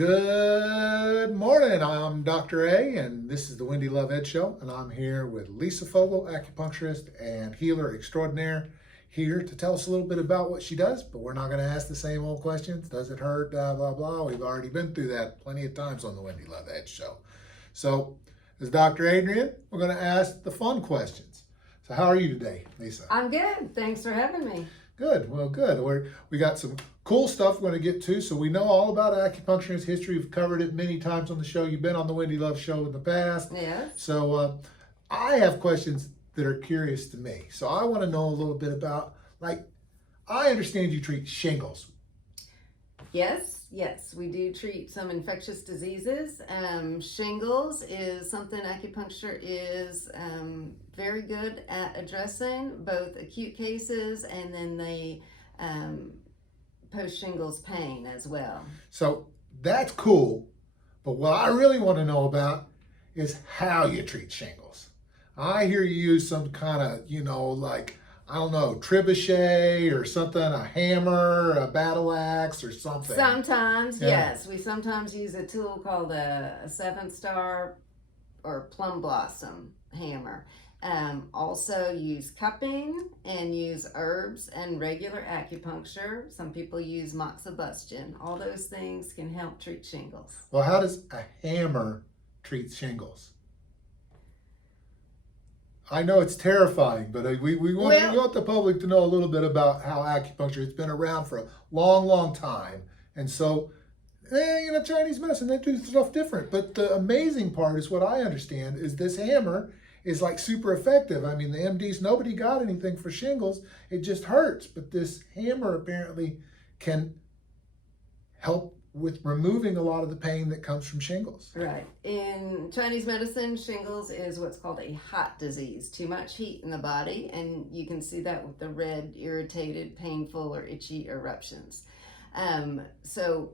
Good morning. I'm Dr. A, and this is the Wendy Love Edge Show, and I'm here with Lisa Fogel, acupuncturist and healer extraordinaire, here to tell us a little bit about what she does, but we're not going to ask the same old questions. Does it hurt? Blah, blah, blah. We've already been through that plenty of times on the Wendy Love Edge Show. So, as Dr. Adrian, we're going to ask the fun questions. So how are you today, Lisa? I'm good. Thanks for having me. Good. Well, good. We got some cool stuff we're going to get to. So we know all about acupuncture and its history. We've covered it many times on the show. You've been on the Wendy Love Show in the past. Yes. So I have questions that are curious to me. So I want to know a little bit about, I understand you treat shingles. Yes, we do treat some infectious diseases. Shingles is something acupuncture is very good at addressing, both acute cases and then the post-shingles pain as well. So that's cool, but what I really want to know about is how you treat shingles. I hear you use some kind of, I don't know, trebuchet or something, a hammer, a battle axe or something. Sometimes, yes. We sometimes use a tool called a 7-star or plum blossom hammer. Also use cupping and use herbs and regular acupuncture. Some people use moxibustion. All those things can help treat shingles. Well, how does a hammer treat shingles? I know it's terrifying, but we want the public to know a little bit about how acupuncture, it's been around for a long, long time. And so, Chinese medicine, they do stuff different. But the amazing part is what I understand is this hammer is super effective. I mean, the MDs, nobody got anything for shingles. It just hurts. But this hammer apparently can help with removing a lot of the pain that comes from shingles. Right. In Chinese medicine, shingles is what's called a hot disease. Too much heat in the body, and you can see that with the red, irritated, painful, or itchy eruptions. So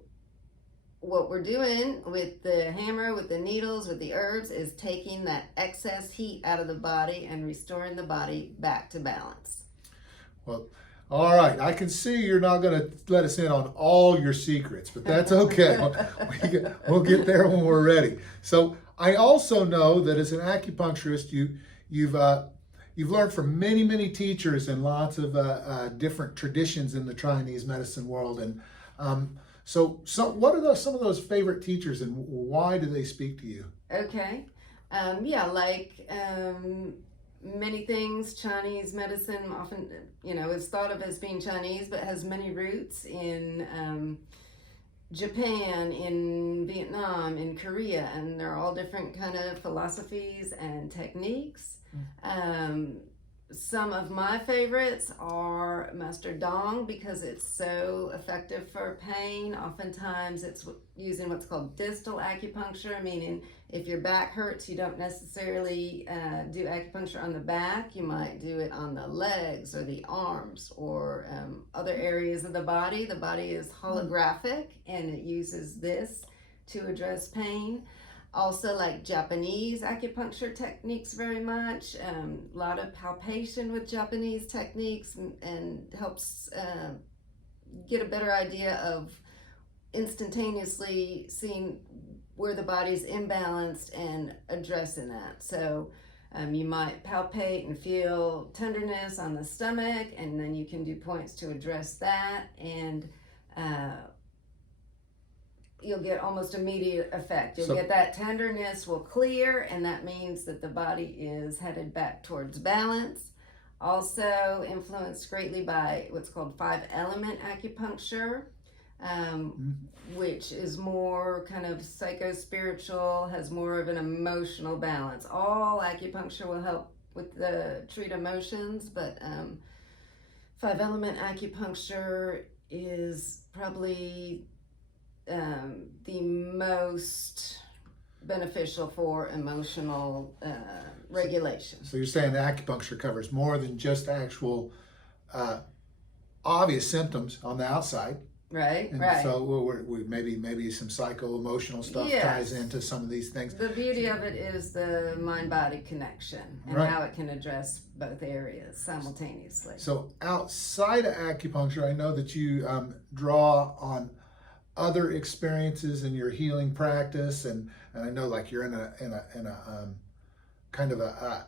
what we're doing with the hammer, with the needles, with the herbs, is taking that excess heat out of the body and restoring the body back to balance. Well, all right. I can see you're not going to let us in on all your secrets, but that's okay. We'll get there when we're ready. So I also know that as an acupuncturist, you've learned from many, many teachers and lots of different traditions in the Chinese medicine world. And so what are some of those favorite teachers, and why do they speak to you? Okay. Many things, Chinese medicine often, is thought of as being Chinese, but has many roots in Japan, in Vietnam, in Korea, and they're all different kind of philosophies and techniques. Some of my favorites are Master Dong, because it's so effective for pain. Oftentimes it's using what's called distal acupuncture, meaning if your back hurts, you don't necessarily do acupuncture on the back. You might do it on the legs or the arms or other areas of the body. The body is holographic, and it uses this to address pain. Also like Japanese acupuncture techniques very much. A lot of palpation with Japanese techniques and helps get a better idea of instantaneously seeing where the body's imbalanced and addressing that. So you might palpate and feel tenderness on the stomach, and then you can do points to address that, and you'll get almost immediate effect. You'll get that tenderness will clear, and that means that the body is headed back towards balance. Also influenced greatly by what's called 5-element acupuncture, which is more kind of psycho-spiritual, has more of an emotional balance. All acupuncture will help with the treat emotions, but 5-element acupuncture is probably the most beneficial for emotional regulation. So you're saying that acupuncture covers more than just actual obvious symptoms on the outside. Right, and right. So we maybe some psycho-emotional stuff ties into some of these things. The beauty of it is the mind-body connection and how it can address both areas simultaneously. So outside of acupuncture, I know that you draw on other experiences in your healing practice? And I know like you're in a kind of a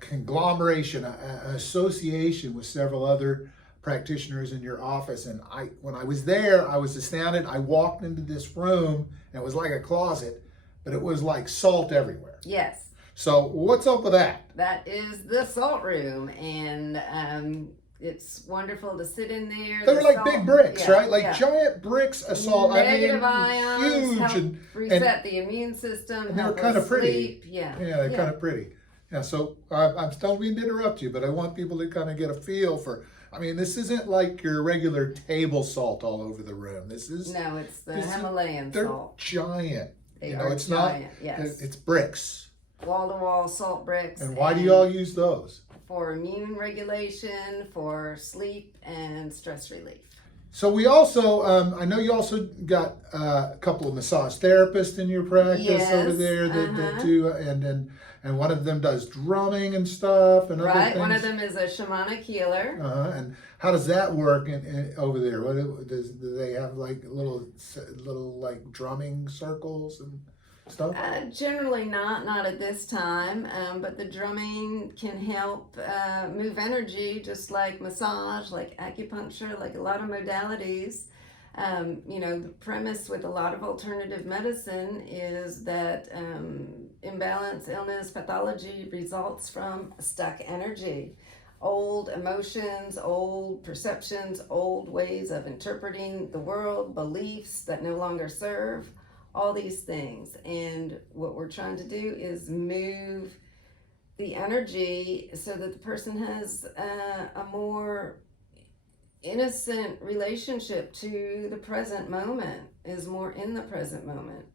conglomeration, an association with several other practitioners in your office. And when I was there, I was astounded. I walked into this room and it was like a closet, but it was like salt everywhere. Yes. So what's up with that? That is the salt room, and it's wonderful to sit in there. They were like big bricks, yeah, right? Like yeah. giant bricks of salt. Negative I ions, mean, huge help and reset the immune system. and they were help kind of us pretty. sleep. Yeah, they're kind of pretty. Yeah, so I'm still meaning to interrupt you, but I want people to kind of get a feel for. I mean, this isn't like your regular table salt all over the room. This is no, it's the Himalayan salt. They're giant. They you know, are it's giant, not. Yes. It's bricks. Wall-to-wall salt bricks. And why do you all use those? For immune regulation, for sleep, and stress relief. So we also, I know you also got a couple of massage therapists in your practice over there that do, and one of them does drumming and stuff and other things. One of them is a shamanic healer. And how does that work over there? Do they have like little like drumming circles and stuff? Generally not at this time, but the drumming can help move energy, just like massage, like acupuncture, like a lot of modalities. The premise with a lot of alternative medicine is that imbalance, illness, pathology results from stuck energy. Old emotions, old perceptions, old ways of interpreting the world, beliefs that no longer serve. All these things, and what we're trying to do is move the energy so that the person has a more innocent relationship to the present moment, is more in the present moment.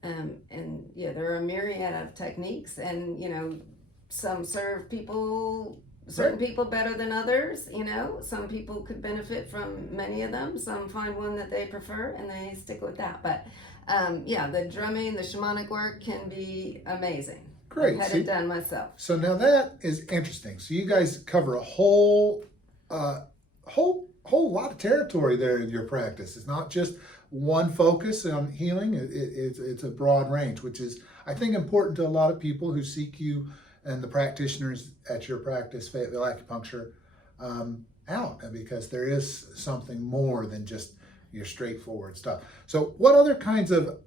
There are a myriad of techniques, and some serve certain people better than others. Some people could benefit from many of them. Some find one that they prefer and they stick with that. But the drumming, the shamanic work can be amazing. Great. I've had it done myself. So now that is interesting. So you guys cover a whole lot of territory there in your practice. It's not just one focus on healing. It's a broad range, which is, I think, important to a lot of people who seek you and the practitioners at your practice, Fayetteville Acupuncture, out, because there is something more than just your straightforward stuff. So what other kinds of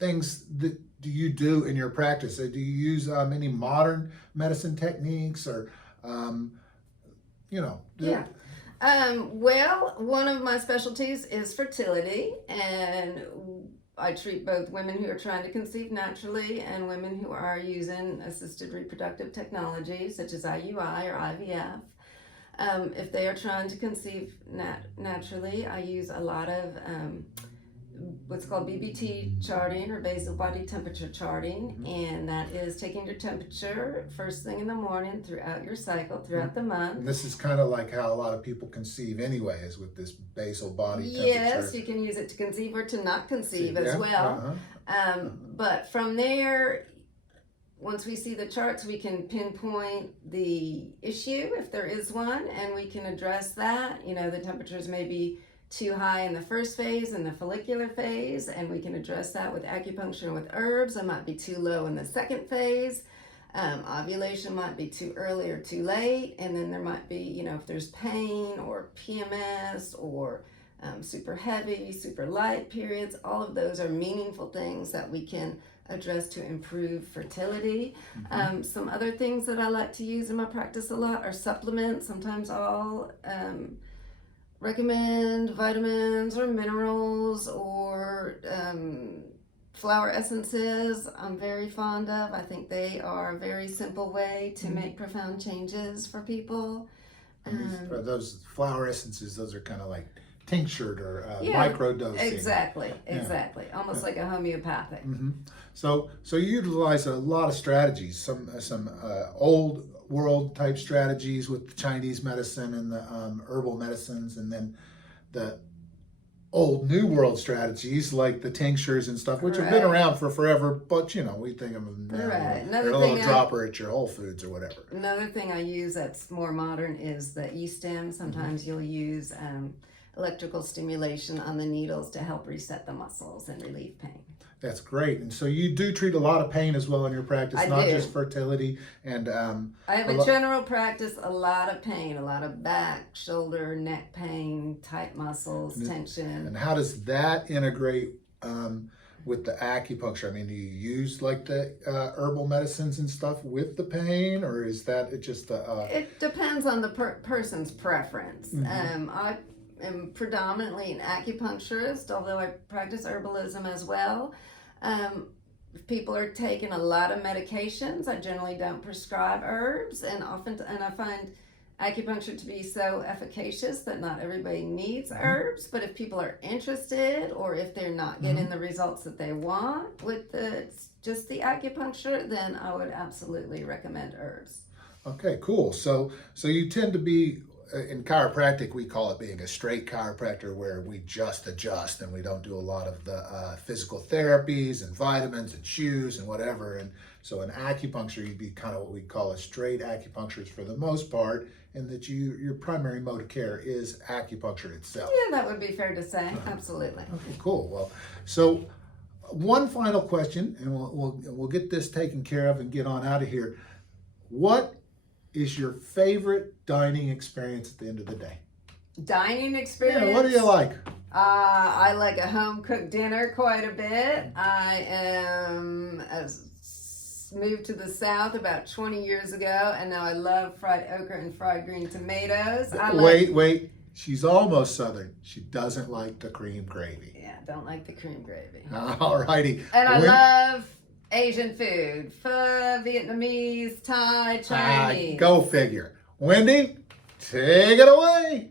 things do you do in your practice? Do you use any modern medicine techniques or, well, one of my specialties is fertility, and I treat both women who are trying to conceive naturally and women who are using assisted reproductive technology such as IUI or IVF. If they are trying to conceive naturally, I use a lot of what's called Bbt Charting, or basal body temperature charting, and that is taking your temperature first thing in the morning throughout your cycle, throughout the month. And this is kind of like how a lot of people conceive anyway, is with this basal body temperature. Yes, you can use it to conceive or to not conceive as well. But from there, once we see the charts, we can pinpoint the issue if there is one, and we can address that. The temperatures may be too high in the first phase, in the follicular phase, and we can address that with acupuncture and with herbs. It might be too low in the second phase. Ovulation might be too early or too late, and then there might be, if there's pain or PMS or super heavy, super light periods. All of those are meaningful things that we can address to improve fertility. Some other things that I like to use in my practice a lot are supplements. Sometimes I'll recommend vitamins or minerals or flower essences. I'm very fond of. I think they are a very simple way to make profound changes for people. Those flower essences, those are kind of like tinctured or microdosing. Exactly. Almost like a homeopathic. So you utilize a lot of strategies, some old world type strategies with the Chinese medicine and the herbal medicines, and then the old new world strategies like the tinctures and stuff, which have been around for forever, but we think of them now. They're a little dropper at your Whole Foods or whatever. Another thing I use that's more modern is the e-stem. Sometimes you'll use electrical stimulation on the needles to help reset the muscles and relieve pain. That's great. And so you do treat a lot of pain as well in your practice, I not do. just fertility. And I have a general practice, a lot of pain, a lot of back, shoulder, neck pain, tight muscles, tension. And how does that integrate with the acupuncture? I mean, do you use like the herbal medicines and stuff with the pain, or is that just It depends on the person's preference. I am predominantly an acupuncturist, although I practice herbalism as well. If people are taking a lot of medications, I generally don't prescribe herbs, and I find acupuncture to be so efficacious that not everybody needs herbs. But if people are interested, or if they're not getting the results that they want with just the acupuncture, then I would absolutely recommend herbs. Okay, cool. So you tend to be, in chiropractic, we call it being a straight chiropractor, where we just adjust and we don't do a lot of the physical therapies and vitamins and shoes and whatever. And so in acupuncture, you'd be kind of what we call a straight acupuncturist for the most part, and that your primary mode of care is acupuncture itself. Yeah, that would be fair to say. Absolutely. Okay, cool. Well, so one final question, and we'll get this taken care of and get on out of here. What is your favorite dining experience at the end of the day? Dining experience? Yeah, what do you like? I like a home-cooked dinner quite a bit. I moved to the South about 20 years ago, and now I love fried okra and fried green tomatoes. Wait. She's almost Southern. She doesn't like the cream gravy. Yeah, don't like the cream gravy. All righty. And I love Asian food. Pho, Vietnamese, Thai, Chinese. Go figure. Wendy, take it away.